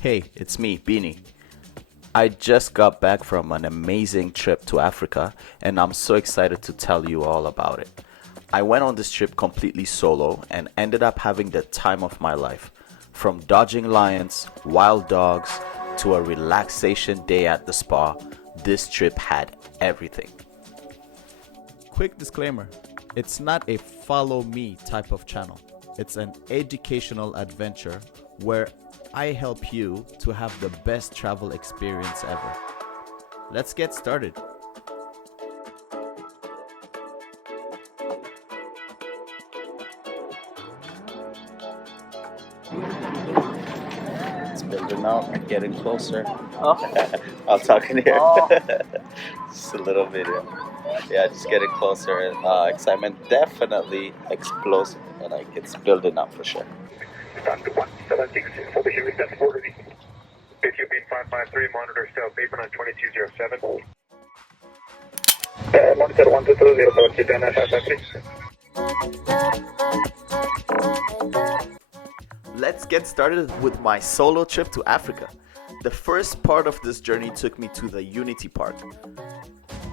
Hey, it's me, Bini. I just got back from an amazing trip to Africa and I'm so excited to tell you all about it. I went on this trip completely solo and ended up having the time of my life. From dodging lions, wild dogs, to a relaxation day at the spa, this trip had everything. Quick disclaimer, it's not a follow me type of channel. It's an educational adventure where I help you to have the best travel experience ever. Let's get started. It's building out and getting closer. Oh. I'll talk in here. Oh. Just a little video. Yeah, just getting closer. Excitement definitely explosive, and like it's building up for sure. Dr. 176, information reset for the Ethiopia 553, monitor stealth paper on 2207. Monitor 123, Let's get started with my solo trip to Africa. The first part of this journey took me to the Unity Park.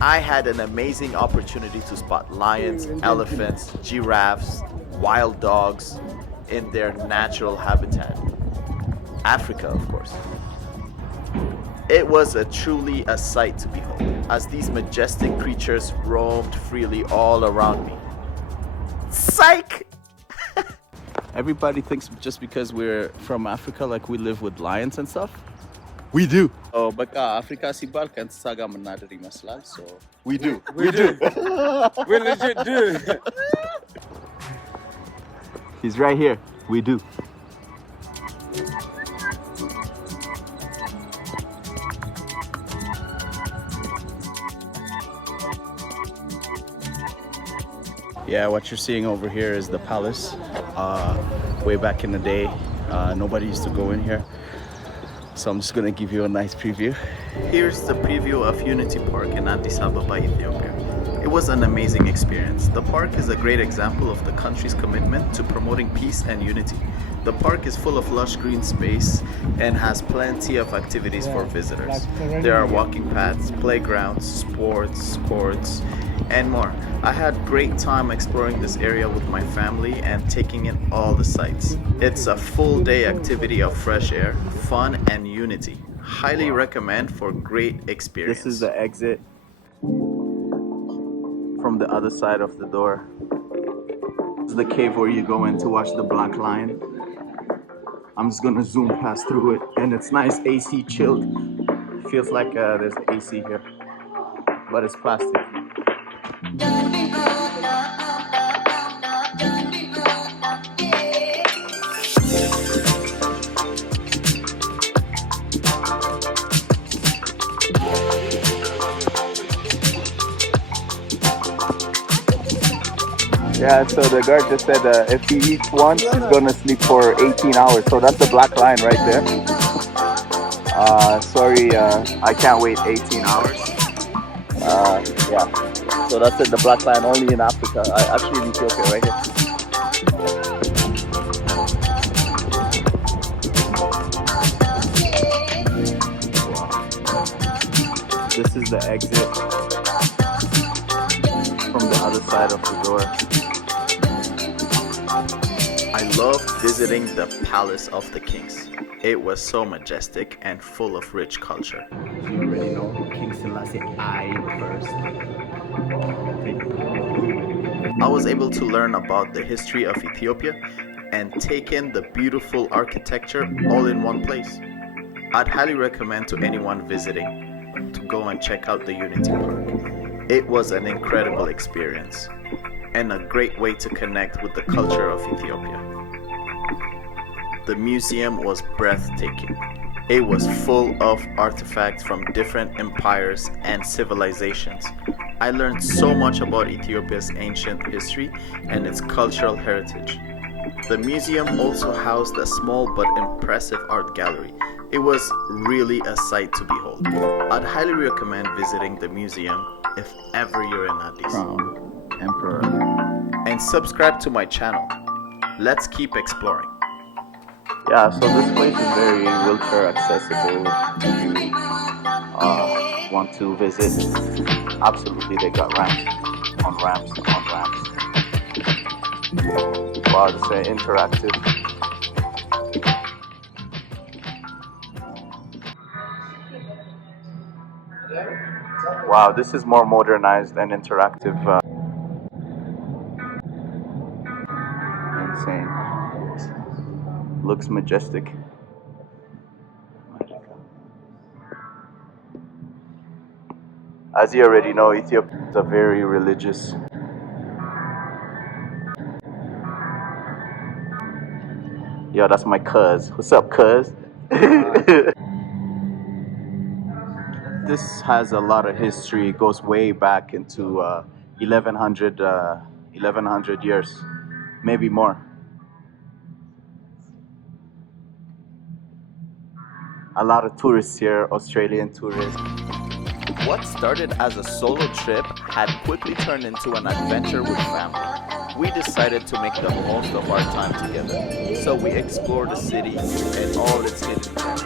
I had an amazing opportunity to spot lions, elephants, giraffes, wild dogs in their natural habitat. Africa, of course. It was truly a sight to behold, as these majestic creatures roamed freely all around me. Psych! Everybody thinks just because we're from Africa, like we live with lions and stuff. We do. Oh, በቃ አፍሪካ ሲባል ከእንስሳ ጋር መናደር ይመስላል. So we do. We do. We legit do. He's right here. We do. Yeah, what you're seeing over here is the palace. Way back in the day, nobody used to go in here. So I'm just gonna give you a nice preview. Here's the preview of Unity Park in Addis Ababa, Ethiopia. It was an amazing experience. The park is a great example of the country's commitment to promoting peace and unity. The park is full of lush green space and has plenty of activities for visitors. There are walking paths, playgrounds, sports, courts, and more. I had great time exploring this area with my family and taking in all the sights. It's a full day activity of fresh air, fun, and unity. Highly recommend for great experience. This is the exit from the other side of the door. This is the cave where you go in to watch the black lion. I'm just gonna zoom past through it, and it's nice AC chilled. Feels like there's AC here, but it's plastic. Yeah, so the guard just said if he eats once, he's gonna sleep for 18 hours. So that's the black line right there. Sorry, I can't wait 18 hours. Yeah, so that's it, the black line only in Africa. Actually in Ethiopia, right here. This is the exit from the other side of the door. I loved visiting the Palace of the Kings. It was so majestic and full of rich culture. You already know, King Selassie I first. I was able to learn about the history of Ethiopia and take in the beautiful architecture all in one place. I'd highly recommend to anyone visiting to go and check out the Unity Park. It was an incredible experience and a great way to connect with the culture of Ethiopia. The museum was breathtaking. It was full of artifacts from different empires and civilizations. I learned so much about Ethiopia's ancient history and its cultural heritage. The museum also housed a small but impressive art gallery. It was really a sight to behold. I'd highly recommend visiting the museum if ever you're in Addis. Crown Emperor. And subscribe to my channel. Let's keep exploring. Yeah, so this place is very well super accessible. If you want to visit, absolutely, they got ramps on ramps on ramps. Wow, it's very interactive. Wow, this is more modernized and interactive. Insane. Looks majestic. As you already know, Ethiopia is a very religious. Yo, that's my cuz. What's up, cuz? This has a lot of history. It goes way back into 1100 years, maybe more. A lot of tourists here, Australian tourists. What started as a solo trip had quickly turned into an adventure with family. We decided to make the most of our time together. So we explored the city and all its hidden gems,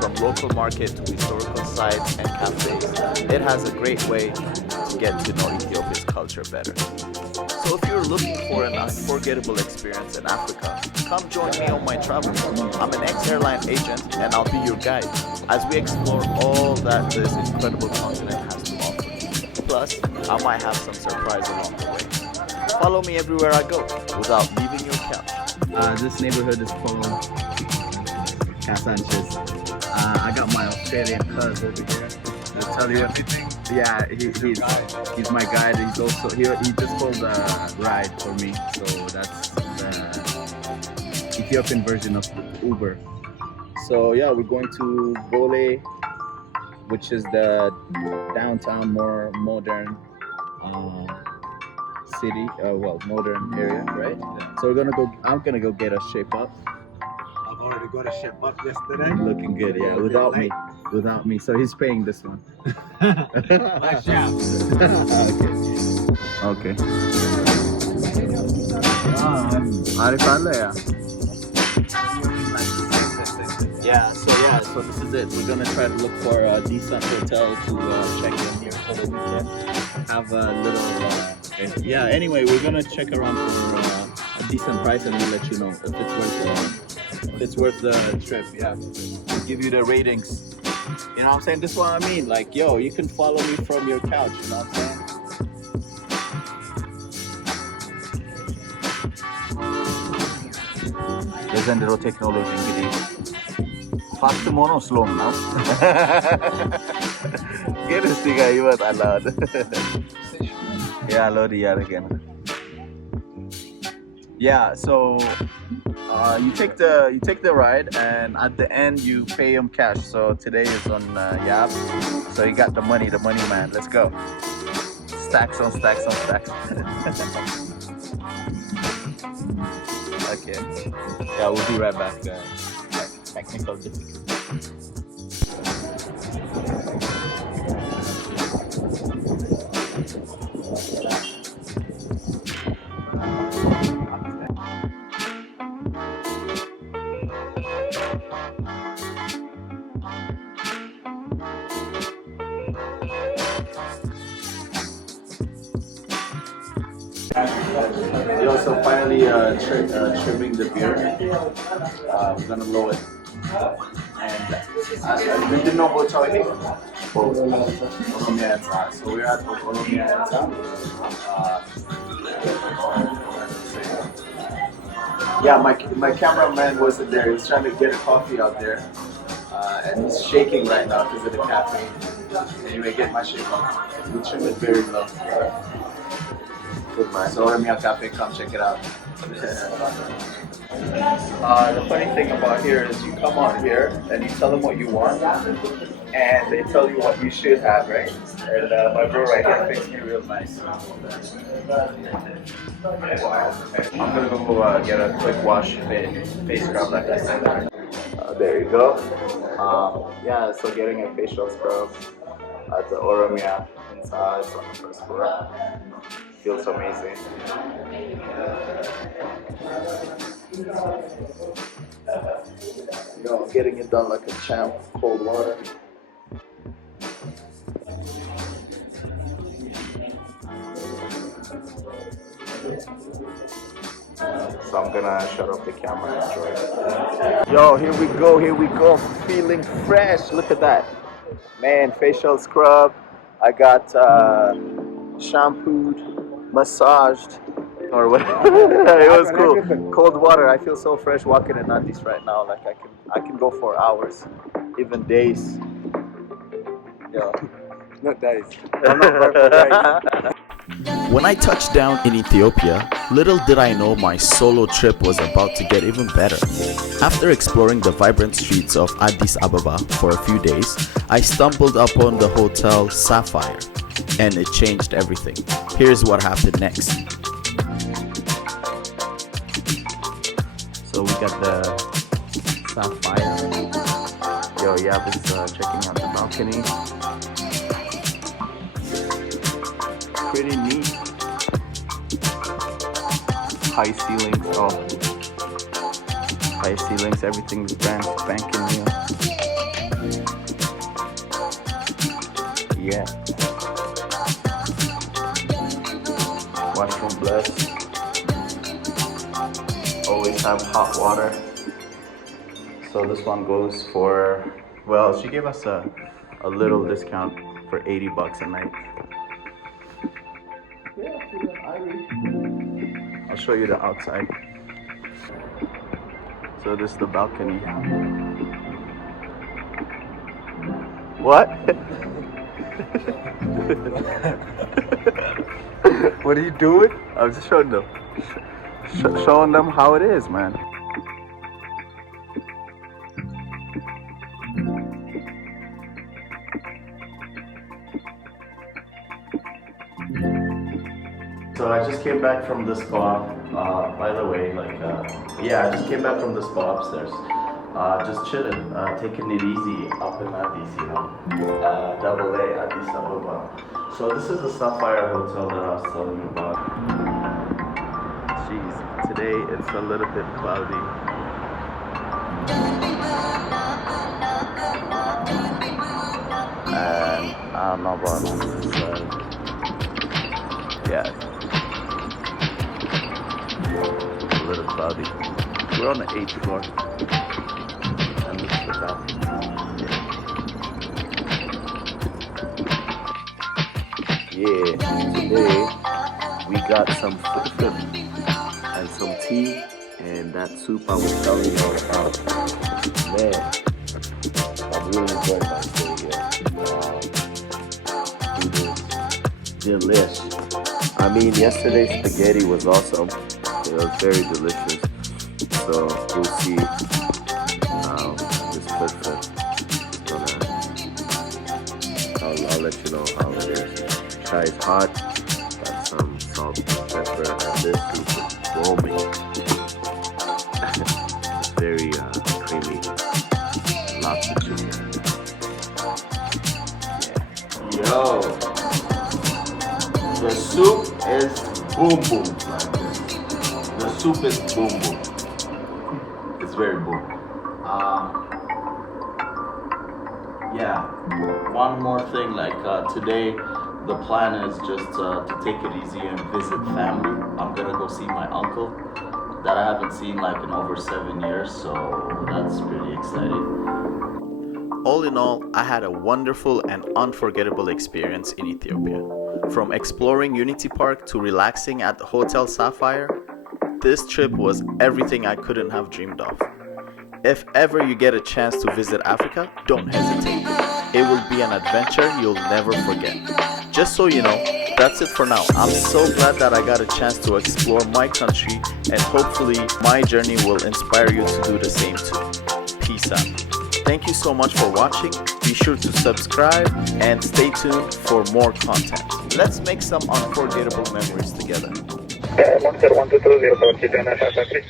from local market to historical sites and cafes. It has a great way to get to know Ethiopia's culture better. So if you're looking for an unforgettable experience in Africa, come join me on my travels. I'm an ex-airline agent and I'll be your guide as we explore all that this incredible continent has to offer. Plus, I might have some surprise along the way. Follow me everywhere I go without leaving your couch. This neighborhood is called Sanchez. I got my Australian cuz over here. I'll tell you everything. Yeah, he's my guide. He's also he just called a ride for me. So that's the Ethiopian version of Uber. So yeah, we're going to Bole, which is the downtown, more modern city. Modern area, right? Yeah. So we're gonna go. I'm gonna go get a shape up. I've already got a ship up yesterday. Looking good, yeah. Without me. So he's paying this one. Nice job. Okay. Arifale, yeah. So this is it. We're gonna try to look for a decent hotel to check in here for the weekend. Have a little. Anyway, we're gonna check around for a decent price and we'll let you know if it's worth the trip. Yeah. We'll give you the ratings. You know what I'm saying? This is what I mean. Like, yo, you can follow me from your couch. You know what I'm saying? የዘንድሮ ቴክኖሎጂ እንግዲህ ፋስት መሆኑ ስሎም ነው ግን እስቲ ጋር ይመጣል አሁን ያ ሎድ እያደረገ ነው so you take the ride and at the end you pay him cash. So today is on Yap, so you got the money man. Let's go. Stacks on stacks on stacks. Okay. Yeah, we'll be right back. Technical difficulty. Yo, so finally trimming the beard. We're gonna blow it. And we didn't know what to so we're at Oromia. My cameraman wasn't there. He was trying to get a coffee out there. And he's shaking right now because of the caffeine. Anyway, get my shape on. We trim it very low. So Oromia Cafe, come check it out. The funny thing about here is you come on here and you tell them what you want and they tell you what you should have, right? And my bro right here fixed me real nice. I'm gonna go get a quick wash face scrub like I said. There you go. So getting a facial scrub at the Oromia inside on the first floor. Feels amazing. Yo, getting it done like a champ. Cold water. So I'm gonna shut off the camera and enjoy it. Yo, here we go. Feeling fresh. Look at that. Man, facial scrub. I got shampooed, massaged, or whatever. It was cool. Cold water. I feel so fresh walking in Addis right now. Like I can go for hours, even days. Yeah. Not days. I'm not going for days. When I touched down in Ethiopia, little did I know my solo trip was about to get even better. After exploring the vibrant streets of Addis Ababa for a few days, I stumbled upon the Hotel Sapphire, and it changed everything. Here's what happened next. So we got the Sapphire. Yo, Yab is checking out the balcony. Pretty neat. High ceilings, high ceilings, everything's brand spanking new. Yeah. Washroom blessed. Always have hot water. So this one goes for, well, she gave us a little discount for $80 a night. I'll show you the outside. So this is the balcony. What? What are you doing? I'm just showing them. Showing them how it is, man. So I just came back from the spa. By the way, I just came back from the spa upstairs. Just chilling, taking it easy up in Addis, you know. Double A, Addis Ababa. So this is the Sapphire Hotel that I was telling you about. Jeez, today it's a little bit cloudy. And I don't know about this. Yeah. A little cloudy. We're on the 8th floor. And this is the balcony. Yeah, today we got some food and some tea and that soup I was telling you all about. Man, I'm really enjoying my stay here. Food is delish. I mean, yesterday's spaghetti was awesome. It was very delicious. So we'll see this breakfast. I'll let you know how it is. Chai is hot. Got some salt and pepper, and this soup is booming. It's very creamy. Lots of chicken. Yeah. Yo, the soup is boom boom. The soup is boom boom. It's very boom. Yeah. One more thing, today, the plan is just to take it easy and visit family. I'm gonna go see my uncle that I haven't seen in over 7 years, so that's pretty exciting. All in all, I had a wonderful and unforgettable experience in Ethiopia. From exploring Unity Park to relaxing at the Hotel Sapphire, this trip was everything I couldn't have dreamed of. If ever you get a chance to visit Africa, don't hesitate. It will be an adventure you'll never forget. Just so you know, that's it for now. I'm so glad that I got a chance to explore my country, and hopefully my journey will inspire you to do the same too. Peace out. Thank you so much for watching. Be sure to subscribe and stay tuned for more content. Let's make some unforgettable memories together. 10120,